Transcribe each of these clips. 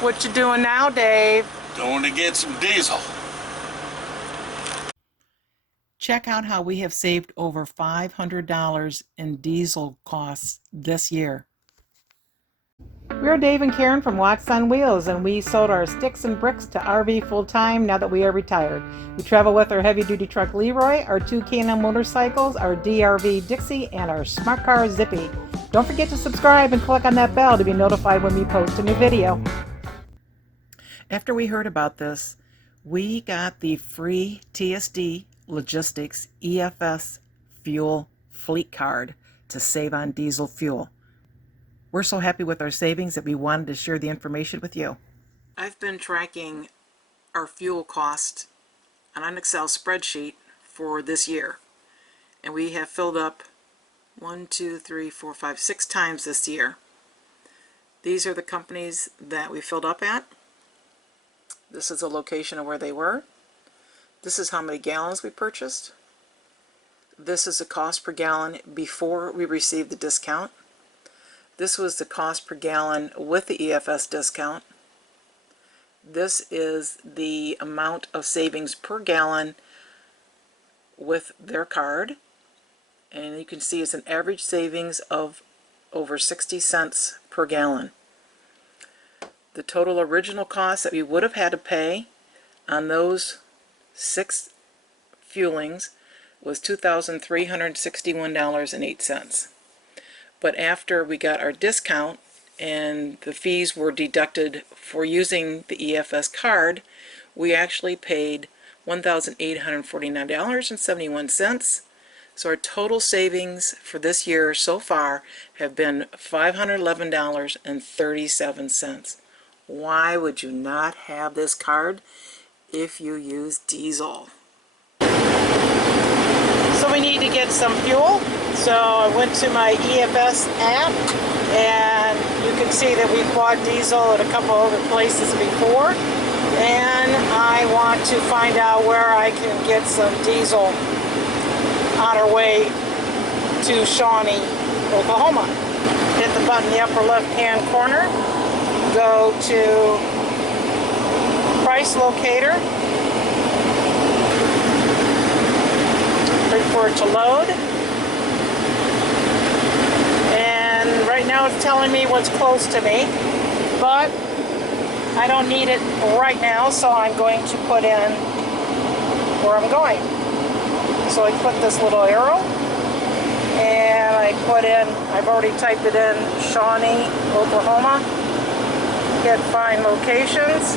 What you doing now, Dave? Going to get some diesel. Check out how we have saved over $500 in diesel costs this year. We're Dave and Karen from Watts on Wheels, and we sold our sticks and bricks to RV full-time now that we are retired. We travel with our heavy-duty truck Leroy, our 2 K&M motorcycles, our DRV Dixie, and our smart car Zippy. Don't forget to subscribe and click on that bell to be notified when we post a new video. After we heard about this, we got the free TSD Logistics EFS fuel fleet card to save on diesel fuel. We're so happy with our savings that we wanted to share the information with you. I've been tracking our fuel cost on an Excel spreadsheet for this year, and we have filled up 6 times this year. These are the companies that we filled up at. This is a location of where they were. This is how many gallons we purchased. This is the cost per gallon before we received the discount. This was the cost per gallon with the EFS discount. This is the amount of savings per gallon with their card. And you can see it's an average savings of over 60 cents per gallon. The total original cost that we would have had to pay on those 6 fuelings was $2,361.08. But after we got our discount and the fees were deducted for using the EFS card, we actually paid $1,849.71. So our total savings for this year so far have been $511.37. Why would you not have this card if you use diesel? So we need to get some fuel. So I went to my EFS app, and you can see that we bought diesel at a couple other places before, and I want to find out where I can get some diesel on our way to Shawnee, Oklahoma. Hit the button in the upper left-hand corner, go to price locator, wait for it to load. Right now it's telling me what's close to me, but I don't need it right now, so I'm going to put in where I'm going. So I click this little arrow, and I put in, I've already typed it in, Shawnee, Oklahoma. Hit find locations.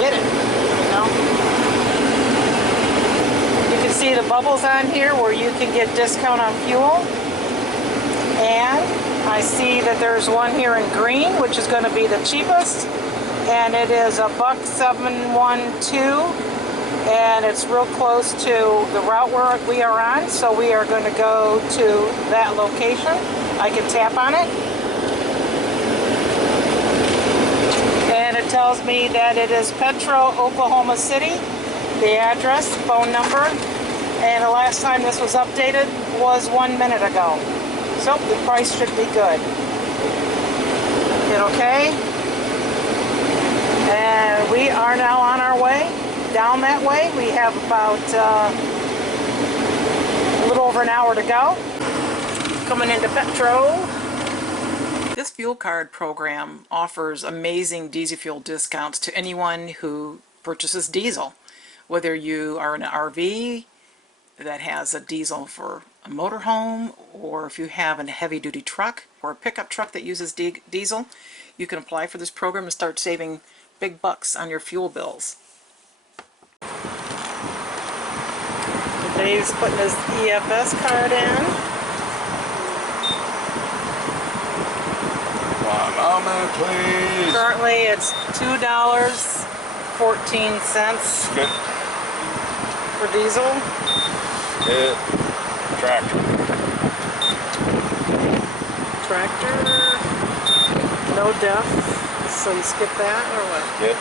Get it, you know. See the bubbles on here where you can get discount on fuel, and I see that there's one here in green, which is going to be the cheapest, and it is $1.712, and it's real close to the route where we are on, so we are going to go to that location. I can tap on it, and it tells me that it is Petro, Oklahoma City, the address, phone number. And the last time this was updated was 1 minute ago. So the price should be good. Hit OK. And we are now on our way down that way. We have about a little over an hour to go. Coming into Petro. This fuel card program offers amazing diesel fuel discounts to anyone who purchases diesel. Whether you are in an RV that has a diesel for a motorhome, or if you have a heavy-duty truck or a pickup truck that uses diesel, you can apply for this program and start saving big bucks on your fuel bills. Dave's putting his EFS card in. 1 moment, please. Currently it's $2.14 Good. for diesel. Good. Tractor. Tractor. No def. So you skip that or what? Skip.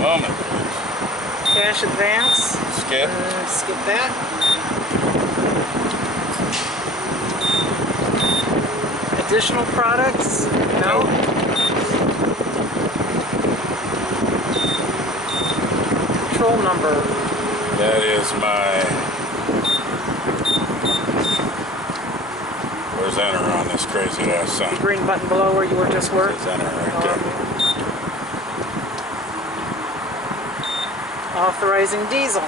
Moment. Cash advance. Skip. Skip that. additional products? No? Control number. That is my... Where's enter on this crazy ass The sign? green button below where you were just were. It's enter right there. Authorizing diesel.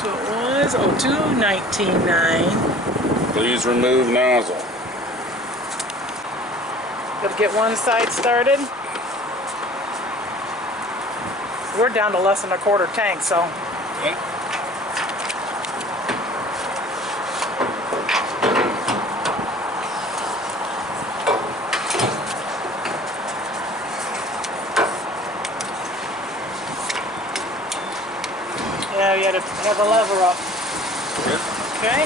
So it was 02-19.9. Please remove nozzle. Gotta get one side started. We're down to less than a quarter tank, so. Okay. Yeah, you had to have the lever up. Good. Okay.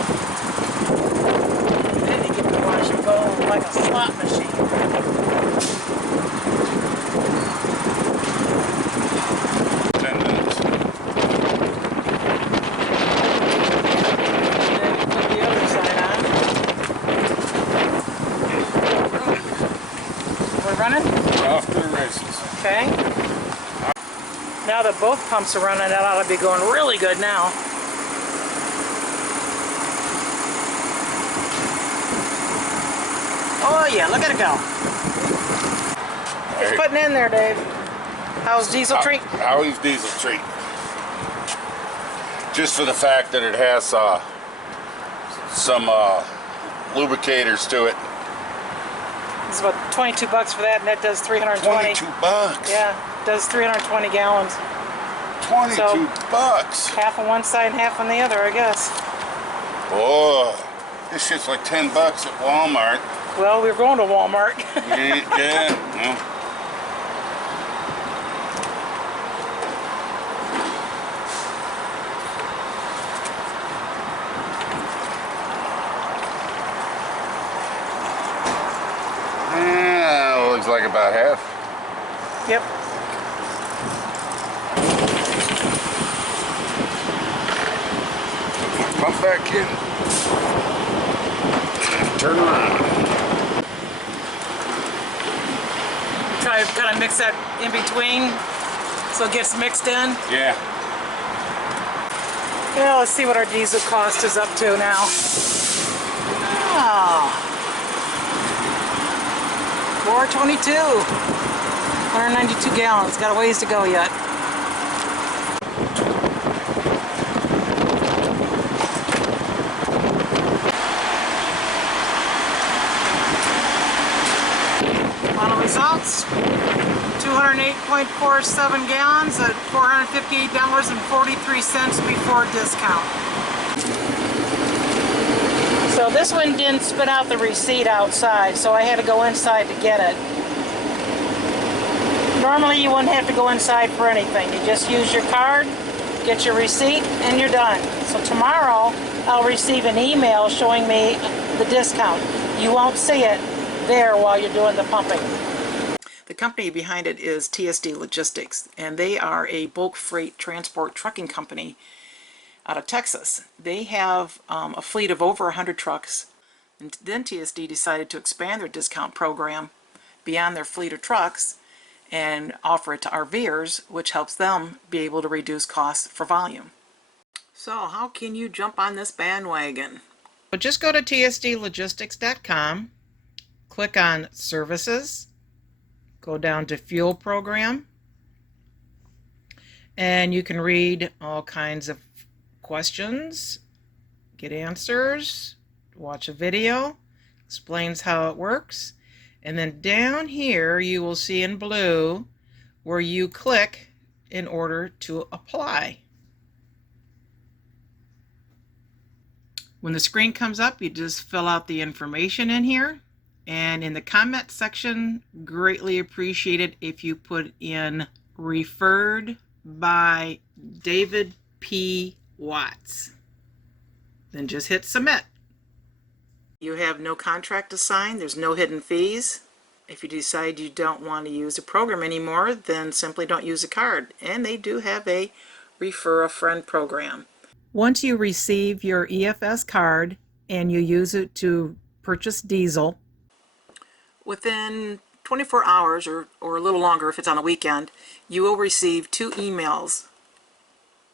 Then you get to watch it go like a slot machine. 10 minutes. And then you put the other side on. We're running? We're off to the races. Okay. Now that both pumps are running, that ought to be going really good now. Oh yeah, look at it go. It's putting in there, Dave. How's diesel treat? How is diesel treat? Just for the fact that it has some lubricators to it. It's about 22 bucks for that, and that does 320. 22 bucks. Yeah, it does 320 gallons. 22 So- bucks. Half on one side and half on the other, I guess. Oh, this shit's like 10 bucks at Walmart. Well, we're going to Walmart. Yeah. Well. Looks like about half. Yep. Pump back in. Turn around. Try to kind of mix that in between so it gets mixed in. Yeah. Well, let's see what our diesel cost is up to now. Oh. 422. 192 gallons. Got a ways to go yet. Final results. 208.47 gallons at $458.43 before discount. So this one didn't spit out the receipt outside, so I had to go inside to get it. Normally you wouldn't have to go inside for anything. You just use your card, get your receipt, and you're done. So tomorrow I'll receive an email showing me the discount. You won't see it there while you're doing the pumping. The company behind it is TSD Logistics, and they are a bulk freight transport trucking company out of Texas. They have a fleet of over 100 trucks, and then TSD decided to expand their discount program beyond their fleet of trucks and offer it to RVers, which helps them be able to reduce costs for volume. So how can you jump on this bandwagon? Well, just go to tsdlogistics.com, click on Services, go down to Fuel Program, and you can read all kinds of questions, get answers, watch a video, explains how it works, and then down here you will see in blue where you click in order to apply. When the screen comes up, you just fill out the information in here, and in the comment section, greatly appreciated if you put in referred by David P. Watts. Then just hit submit. You have no contract to sign. There's no hidden fees. If you decide you don't want to use a program anymore, then simply don't use a card. And they do have a refer a friend program. Once you receive your EFS card and you use it to purchase diesel. Within 24 hours or a little longer if it's on a weekend, you will receive 2 emails.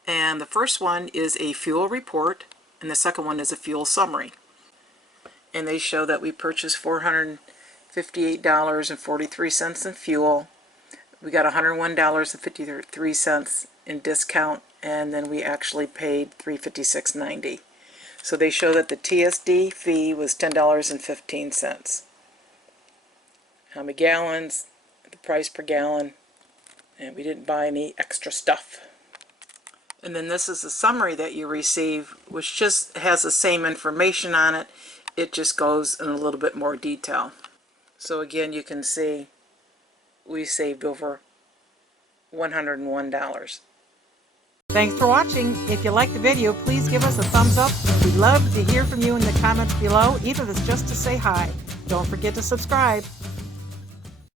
And the first one is a fuel report and the second one is a fuel summary. And they show that we purchased $458.43 in fuel. We got $101.53 in discount, and then we actually paid $356.90. So they show that the TSD fee was $10.15. How many gallons, the price per gallon, and we didn't buy any extra stuff. And then this is the summary that you receive, which just has the same information on it. It just goes in a little bit more detail. So again, you can see we saved over $101. Thanks for watching. If you liked the video, please give us a thumbs up. We'd love to hear from you in the comments below, even if it's just to say hi. Don't forget to subscribe.